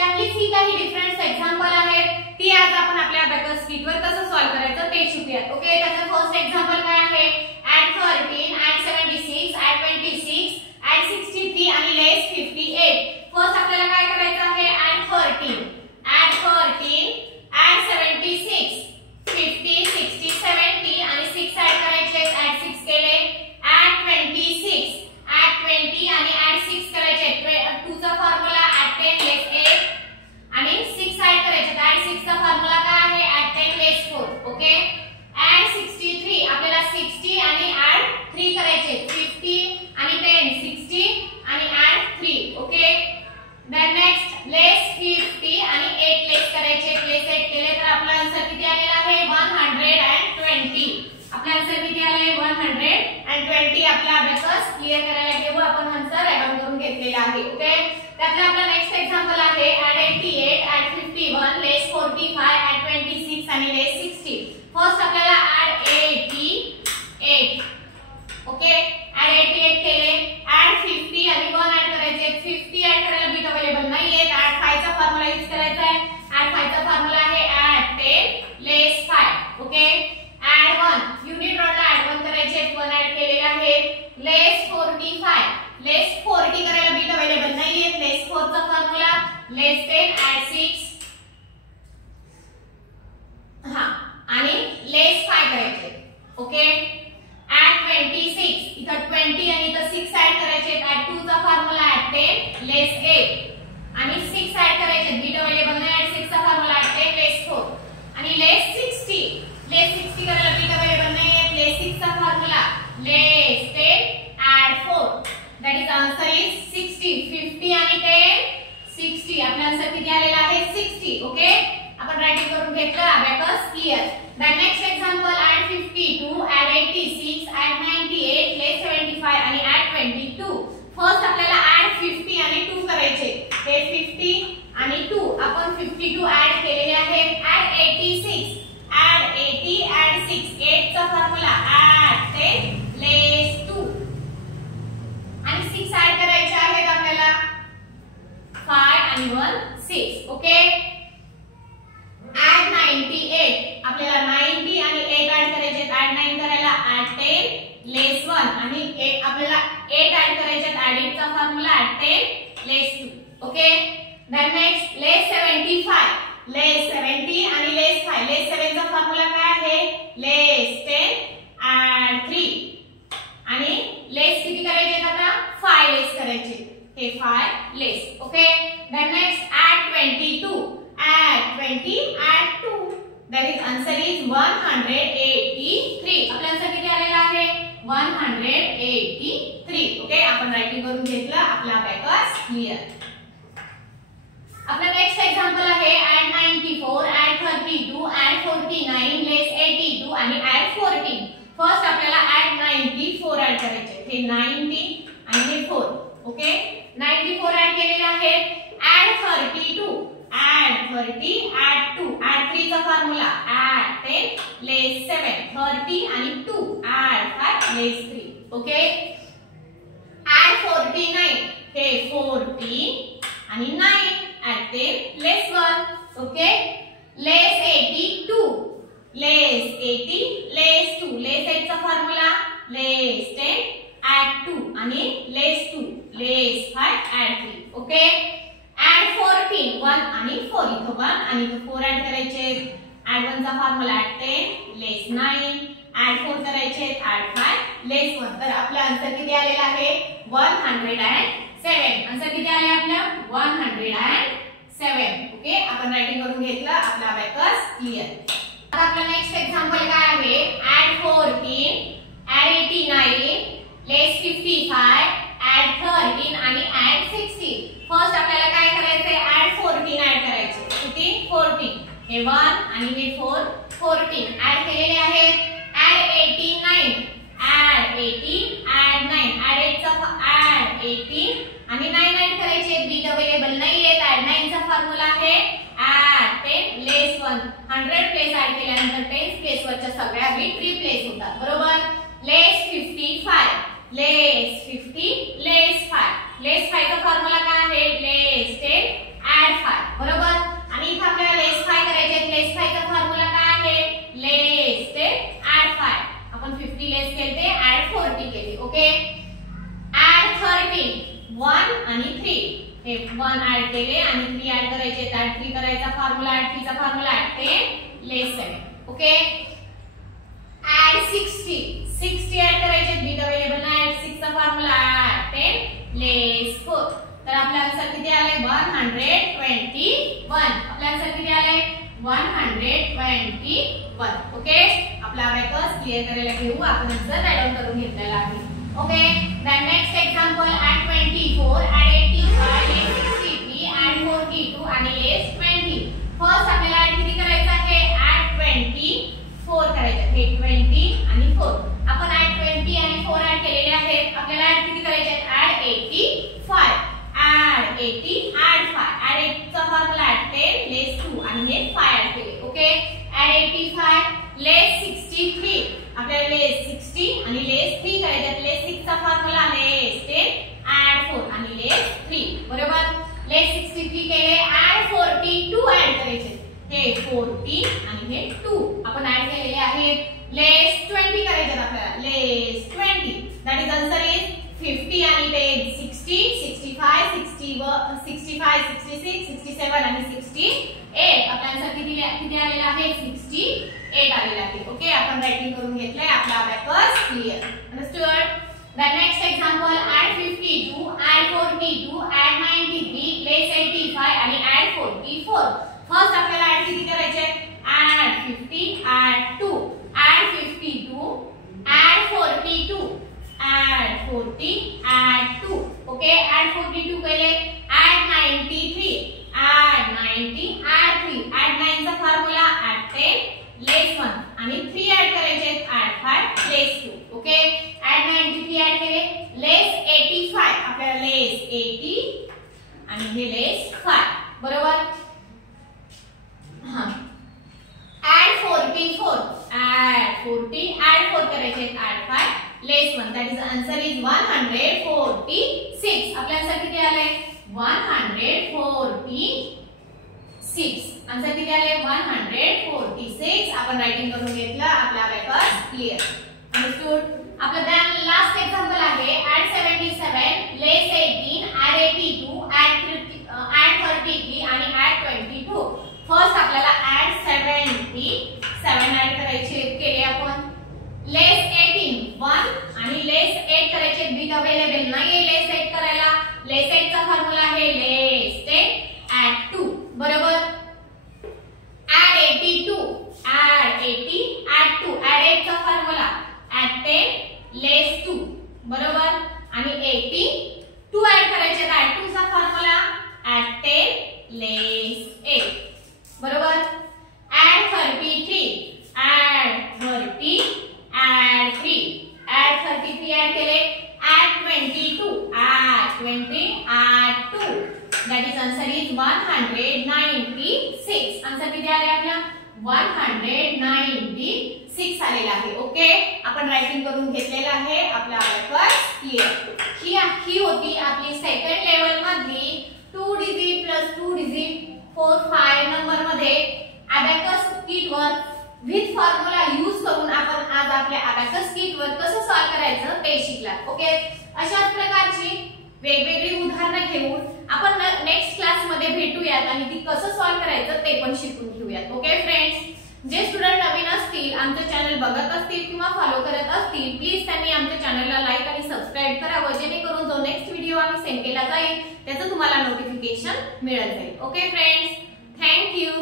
त्यातलीच ही काही different example आहेत ती आज आपण आपल्या अबॅकस शीटवर कसं सॉल्व्ह करायचं ते शिकूया. ओके, त्याचं फर्स्ट एक्झाम्पल काय आहे? ऍड 13, ऍड 76, ऍड 26, ऍड 63 आणि लेस 58. फर्स्ट आपल्याला काय करायचं आहे? ऍड 13, ऍड 76, 50, 60, 70 आणि 6 ऍड करायचे. ऍड 6 केले. ऍड 26, ऍड 20 आणि ऍड 6 करायचे. 2 चा फॉर्म्युला ऍड 10 लेस 8 आणि 6 ऍड करायचे. ऍड 6 चा फॉर्म्युला काय आहे? ऍड 10 लेस 4. ओके, ऍड 63 आपल्याला 60 आणि ऍड 3 करायचे. 50 आणि 10 60 आणि ऍड 3. ओके, देन नेक्स्ट लेस 50 आणि 8 लेस करायचे. लेस 8 केले तर आपला आन्सर किती आलेला आहे? 120. आपला आन्सर किती आले? 120. आपला अबॅकस क्लिअर करायला घेऊ आपण आन्सर ऍड करून घेतलेला आहे. ओके, त्यातला आपला नेक्स्ट एक्झाम्पल आहे ऍड 88, ऍड 51, लेस 45, ऍड 26 आणि लेस 60. फर्स्ट आपल्याला ऍड 88. ओके, ऍड 88 केले. ऍड 50 आणि 1 ऍड करायचे. 50 ऍड करायला बीट अवेलेबल नाहीये. ऍड 5 चा फॉर्म्युला यूज करायचा आहे. ऍड 5 चा फॉर्म्युला आहे ऍड 10 लेस 5. ओके, ऍड 1 युनिट रॉडला ऍड 1 करायचे. 1 ऍड केलेला आहे. लेस 45, लेस 40 करायला बीट अवेलेबल नाहीये. लेस 4 चा फॉर्म्युला लेस 10 ऍड 6 आणि लेस 5 करायचे. ओके, ऍड 26 इथं 20 आणि इथं 6 ऍड करायचे. ऍड 2 चा फॉर्म्युला ऍड 10 लेस 8 आणि 6 ऍड करायचे. बीट अवेलेबल नाही. ऍड 6 चा फॉर्म्युला ऍड 10 लेस 4 आणि लेस 60. लेस 60 करायला बीट अवेलेबल नाहीये. लेस 6 चा formula less 10 add 4. That is answer is 60. 50 आणि 10 60. आपला आन्सर किती आलेला आहे? 60. ओके, आपण रायटिंग करून घेतलं. Abacus clear. The next example add 52, add 86, add 98, less 75 आणि ऍड 22. फर्स्ट आपल्याला ऍड 50 आणि 2 करायचे. हे 50 आणि 2 आपण 52 ऍड केलेले आहे. Add 86, add 80, add 6. 8 चा फॉर्म्युला ऍड 10 लेस 2 आणि 6 ऍड करायचे आहेत आपल्याला. 5 आणि 1 6. ओके, ऍड 98 आपल्याला 90 आणि 8 ऍड करायचे. ऍड 9 करायला ऍड 10 लेस 1 आणि 8 आपल्याला 8 ऍड करायचे. ऍड 8 चा फॉर्म्युला ऍड 10 लेस 2. ओके, देन नेक्स्ट लेस 75, लेस 70 आणि लेस 5. लेस 7 चा फॉर्म्युला काय आहे? लेस 10 ऍड 3 आणि लेस किती करायचे? आता 5 लेस करायचे. हे 5 less. Okay, then next add 22, add 20 add 2. That is answer is 183. आपला आन्सर किती आलेला आहे? 183. ओके, आपण रायटिंग करून घेतलं. आपला अबॅकस क्लिअर. आपला नेक्स्ट एक्झाम्पल आहे ऍड 94, ऍड 32, ऍड 49, लेस 82 आणि ऍड 14. फर्स्ट आपल्याला ऍड 94 ऍड करायचे. हे 90 आणि हे 4. ओके, 94 ऍड केलेले आहेत. Add 32, add 30, add 2. ऍड 3 चा फॉर्म्युला ऍड 10 लेस 7. 30 आणि 2 ऍड 5 लेस 3. ओके, ऍड 49 हे 40 आणि 9 ऍड 10 लेस 1. ओके, लेस 82, लेस 80 लेस 2. लेस 8 चा फॉर्म्युला लेस 10 ऍड 2 आणि लेस 2 लेस 5 ऍड 3. ओके, ऍड 14 1 आणि 4. इथं 1 आणि इथं 4 ऍड करायचे. ऍड 1 चा फॉर्म्युला ऍड 10 लेस 9 ऍड 4 करायचे. ऍड 5 लेस 1. तर आपला आन्सर किती आलेला आहे? 107. आन्सर किती आले आपलं? 107. ओके, आपण रायटिंग करून घेतलं. आपला अबॅकस क्लिअर. आता आपला नेक्स्ट एक्झाम्पल काय आहे? ऍड 14, ऍड 89, लेस 55, ऍड 13 आणि ऍड 60. फर्स्ट आपल्याला काय करायचंय? ऍड 14 ऍड करायचे. किती? 14. हे 1 आणि हे 4 14 ऍड केलेले आहेत. Add 89, add 80, add 9. ऍड 8 चा ऍड 80 आणि 9 ऍड करायचे. बीट अवेलेबल नाहीये. ऍड 9 चा फॉर्म्युला आहे ऍड 10 लेस 1. 100 प्लेस ऍड केल्यानंतर 10 प्लेस वरच्या सगळ्या बीट रिप्लेस होतात. बरोबर. लेस 55, लेस 50 लेस 5. लेस 5 चा फॉर्म्युला काय आहे? लेस 10 ऍड 5. ओके. ऍड 13 1 आणि 3 हे 1 ऍड केले आणि 3 ऍड करायचे. ऍड 3 करायचा फॉर्म्युला, ऍड 3 चा फॉर्म्युला ऍड 10 लेस 7. ओके. ऍड 60 ऍड करायचे. बीट अवेलेबल नाही. ऍड 6 चा फॉर्म्युला ऍड 10 लेस 4. तर आपल्या आन्सर किती आले 121. आपल्या आन्सर किती आले 121. ओके. आपला अबॅकस क्लिअर करायला घेऊ. आपण आन्सर राईट डाऊन करून घेतलेला आहे. Okay. Then next example add 24 add 85 less 63 add 42 आणि लेस 20. फर्स्ट आपल्याला ऍड किती करायचं आहे ऍड 24 करायचं. हे 20 आणि 4 आपण ऍड 20 आणि 4 ऍड केलेले आहेत. आपल्याला ऍड किती करायचे ऍड 85 ऍड 80 ऍड 5 ऍड 8 चा फॉर्म्युला ऍड 10 लेस 2 आणि हे 5 ऍड केले. ओके. ऍड 85 लेस 63 आपल्याला लेस 60 आणि लेस 3 करायचे. लेस 6 चा फॉर्म्युला लेस 10 ऍड 4 आणि लेस 3. बरोबर. लेस 63 केले. ऍड 42 ऍड करायचे. हे 40 आणि हे 2 आपण ऍड केलेले आहेत. लेस 20 करायचे आपल्याला. लेस 20 दॅट इज आन्सर इज 50 आणि 10 60 65 65 66 67 आणि 68. आपला आन्सर किती आलेला आहे 68 आलेला आहे. ओके. आपण रायटिंग करून घेतलंय. आपला abacus clear. Understood. The next example add 52 add 42 add 93 less 85 आणि add 44. फर्स्ट आपल्याला ऍड किती करायचे add 50 add 2 add 52 add 42 add 40 add 2. Okay. add 42 केले. add 93 add 90 add 3 add 9 चा फॉर्म्युला add 10 लेस 1 आणि 3 ऍड करायचे add 5 लेस 2. ओके. add 93 ऍड केले. लेस 85 आपल्याला लेस 80 आणि हे लेस 5. बरोबर. हां. add 44 add 40 add 4 करायचे add 5 less 1 that is answer is 146. आपल्या आन्सर किती आले 146. आन्सर किती आले 146. आपण रायटिंग करून घेतलं. आपला अबॅकस क्लिअर. अंडरस्टूड. आपला देन लास्ट एक्झाम्पल आहे ऍड 77 लेस 18 ऍड 82 ऍड 33 आणि ऍड 22. फर्स्ट आपल्याला ऍड 77 ऍड करायचे केले आपण. लेस 18 1 आणि लेस 8 करायचे. बीट अवेलेबल नाहीये लेस 8 करायला. लेस 8 चा फॉर्म्युला आहे लेस 10 ऍड 2. बरोबर. ऍड 82 ऍड 80 ऍड 2 ऍड 8 चा फॉर्म्युला ऍड 10 लेस 2. बरोबर. आणि 80 2 ऍड करायचे. ऍड 2 चा फॉर्म्युला ऍड 10 लेस 8. बरोबर. Add 33 add 30 add 3 add 33 add केले. Add 22 add 20 add 2 that is answer is 196. Answer किती आले आपला 196 आलेला आहे. ओके. आपण रायटिंग करून घेतलेलं आहे. आपला अबॅकस क्लिअर. ही होती आपली सेकंड लेवल मधली 2 डिजिट प्लस 2 डिजिट 4 5 नंबर मध्ये अबॅकस किट वर विथ फॉर्म्युला यूज करून आपण आज आपल्या अबॅकस किट वर कसं सॉल्व करायचं ते शिकलात. ओके. अशाच प्रकारची वेगवेगळी उदाहरणं घेऊन आपण नेक्स्ट क्लास मध्ये भेटूयात आणि ती कसं सॉल्व करायचं ते पण शिकून घेऊयात. Okay friends. जे स्टुडंट नवीन असतील आमचं चॅनल बघत असतील किंवा फॉलो करत असतील प्लीज त्यांनी आमच्या चॅनलला लाईक आणि सबस्क्राइब करावं जेणेकरून जो नेक्स्ट व्हिडिओ आम्ही सेंड केला जाईल त्याचं तुम्हाला नोटिफिकेशन मिळत जाईल. Okay friends. Thank you.